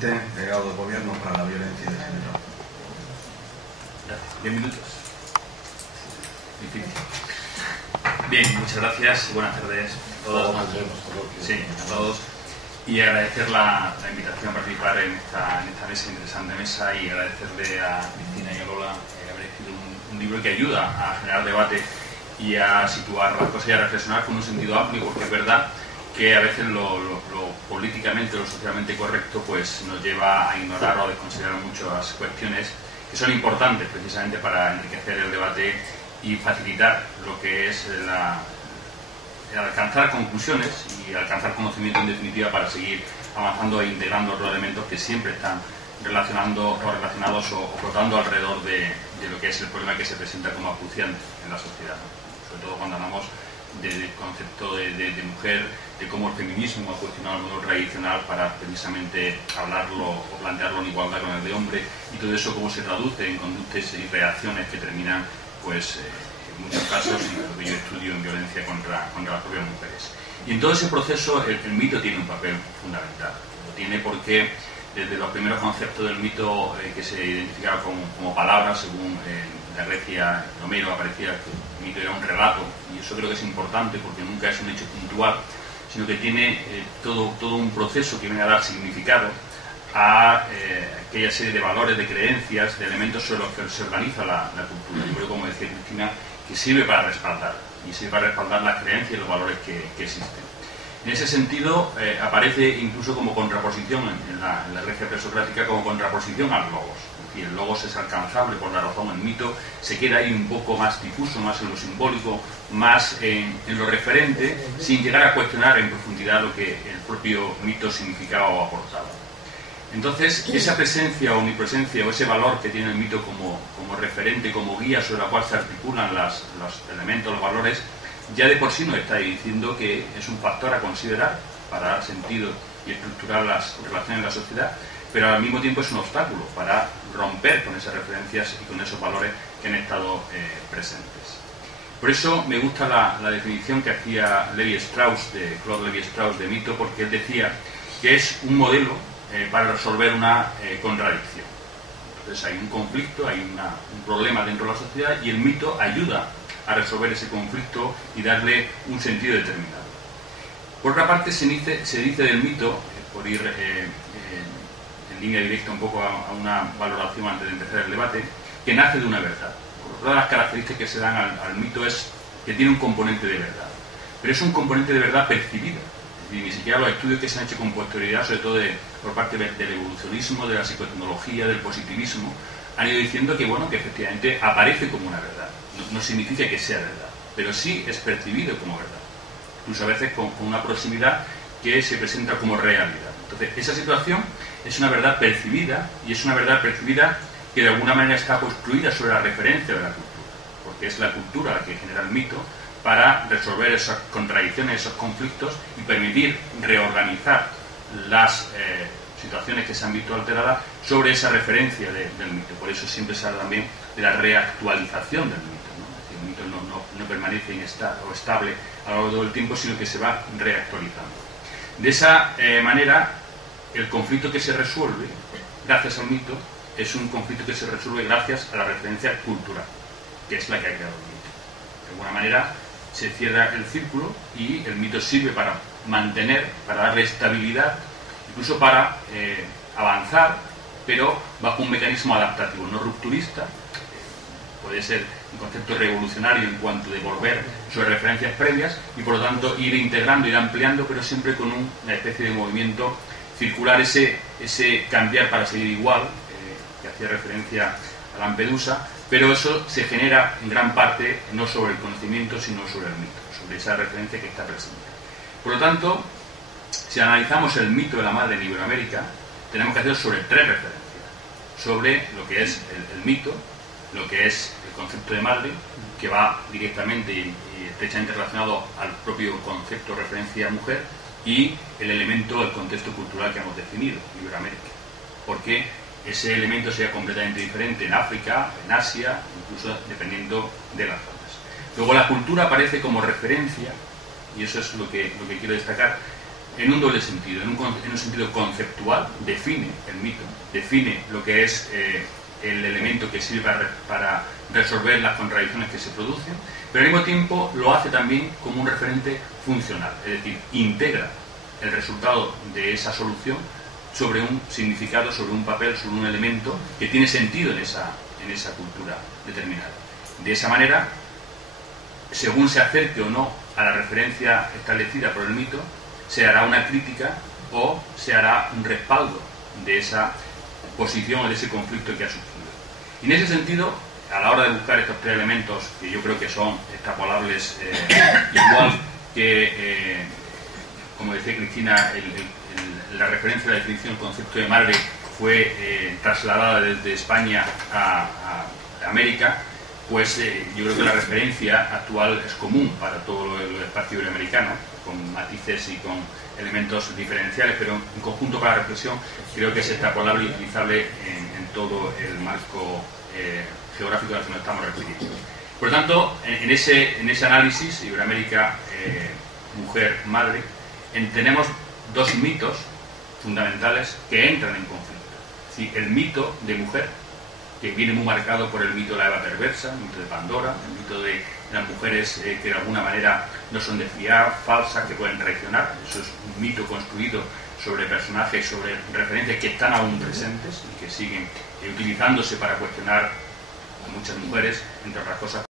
Comité Delegado del Gobierno para la Violencia de Género. Gracias. 10 minutos. Difícil. Bien, muchas gracias. Buenas tardes a todos. Sí, a todos. Y agradecer la invitación a participar en esta mesa, interesante mesa, y agradecerle a Cristina y a Lola haber escrito un libro que ayuda a generar debate y a situar las cosas y a reflexionar con un sentido amplio, porque es verdad que a veces lo políticamente, lo socialmente correcto, pues nos lleva a ignorar o a desconsiderar muchas cuestiones que son importantes precisamente para enriquecer el debate y facilitar lo que es alcanzar conclusiones y alcanzar conocimiento en definitiva para seguir avanzando e integrando los elementos que siempre están relacionados o flotando alrededor de lo que es el problema que se presenta como acuciante en la sociedad, ¿no? Sobre todo cuando hablamos del concepto de mujer, de cómo el feminismo ha cuestionado el modelo tradicional para precisamente hablarlo o plantearlo en igualdad con el de hombre, y todo eso cómo se traduce en conductas y reacciones que terminan, pues en muchos casos, y lo que yo estudio, en violencia contra las propias mujeres. Y en todo ese proceso el mito tiene un papel fundamental. Lo tiene porque desde los primeros conceptos del mito que se identificaba como palabras, según la Grecia, Homero, aparecía que el mito era un relato, y eso creo que es importante porque nunca es un hecho puntual, sino que tiene todo un proceso que viene a dar significado a aquella serie de valores, de creencias, de elementos sobre los que se organiza la cultura. Yo creo, como decía Cristina, que sirve para respaldar, y sirve para respaldar las creencias y los valores que existen. En ese sentido, aparece incluso como contraposición en la Grecia presocrática, como contraposición al logos. Es decir, el logos es alcanzable por la razón, el mito se queda ahí un poco más difuso, más en lo simbólico, más en lo referente, sin llegar a cuestionar en profundidad lo que el propio mito significaba o aportaba. Entonces, esa presencia o omnipresencia, o ese valor que tiene el mito como referente, como guía sobre la cual se articulan los elementos, los valores, ya de por sí nos está diciendo que es un factor a considerar para dar sentido y estructurar las relaciones en la sociedad, pero al mismo tiempo es un obstáculo para romper con esas referencias y con esos valores que han estado presentes. Por eso me gusta la definición que hacía Claude Lévi-Strauss de mito, porque él decía que es un modelo para resolver una contradicción. Entonces hay un conflicto, hay un problema dentro de la sociedad, y el mito ayuda a resolver ese conflicto y darle un sentido determinado. Por otra parte, se dice del mito, por ir en línea directa un poco a una valoración antes de empezar el debate, que nace de una verdad. Todas las características que se dan al mito es que tiene un componente de verdad, pero es un componente de verdad percibida. Es decir, ni siquiera los estudios que se han hecho con posterioridad, sobre todo por parte del evolucionismo, de la psicotecnología, del positivismo, han ido diciendo que, bueno, que efectivamente aparece como una verdad. No significa que sea verdad, pero sí es percibido como verdad, incluso a veces con una proximidad que se presenta como realidad. Entonces, esa situación es una verdad percibida, y es una verdad percibida que de alguna manera está construida sobre la referencia de la cultura, porque es la cultura la que genera el mito para resolver esas contradicciones, esos conflictos, y permitir reorganizar las situaciones que se han visto alteradas sobre esa referencia del mito. Por eso siempre se habla también de la reactualización del mito, ¿no? Es decir, el mito no permanece estable a lo largo del tiempo, sino que se va reactualizando. De esa manera, el conflicto que se resuelve gracias al mito es un conflicto que se resuelve gracias a la referencia cultural, que es la que ha creado el mito. De alguna manera se cierra el círculo y el mito sirve para mantener, para darle estabilidad, incluso para avanzar, pero bajo un mecanismo adaptativo, no rupturista. Puede ser un concepto revolucionario en cuanto a devolver sobre referencias previas y, por lo tanto, ir integrando, ir ampliando, pero siempre con una especie de movimiento circular, ese cambiar para seguir igual, que hacía referencia a Lampedusa, pero eso se genera en gran parte no sobre el conocimiento, sino sobre el mito, sobre esa referencia que está presente. Por lo tanto, si analizamos el mito de la madre en Iberoamérica, tenemos que hacer sobre tres referencias. Sobre lo que es el mito, lo que es el concepto de madre, que va directamente y estrechamente relacionado al propio concepto de referencia a mujer, y el elemento, el contexto cultural que hemos definido, Iberoamérica. Porque ese elemento sería completamente diferente en África, en Asia, incluso dependiendo de las zonas. Luego la cultura aparece como referencia, y eso es lo que quiero destacar, en un doble sentido. En un sentido conceptual, define el mito, define lo que es el elemento que sirve para resolver las contradicciones que se producen, pero al mismo tiempo lo hace también como un referente funcional, es decir, integra el resultado de esa solución sobre un significado, sobre un papel, sobre un elemento que tiene sentido en esa cultura determinada. De esa manera, según se acerque o no a la referencia establecida por el mito, se hará una crítica o se hará un respaldo de esa posición o de ese conflicto que ha surgido. Y en ese sentido, a la hora de buscar estos tres elementos, que yo creo que son extrapolables igual que, como decía Cristina, la referencia a la definición del concepto de madre fue trasladada desde España a América, pues yo creo que la referencia actual es común para todo el espacio iberoamericano, con matices y con elementos diferenciales, pero en conjunto con la reflexión creo que es extrapolable y utilizable en todo el marco geográfico al que nos estamos refiriendo. Por lo tanto, en ese análisis, Iberoamérica, mujer, madre, tenemos dos mitos fundamentales que entran en conflicto. ¿Sí? El mito de mujer, que viene muy marcado por el mito de la Eva perversa, el mito de Pandora, el mito de las mujeres que de alguna manera no son de fiar, falsas, que pueden traicionar. Eso es un mito construido sobre personajes, sobre referencias que están aún presentes y que siguen utilizándose para cuestionar a muchas mujeres, entre otras cosas,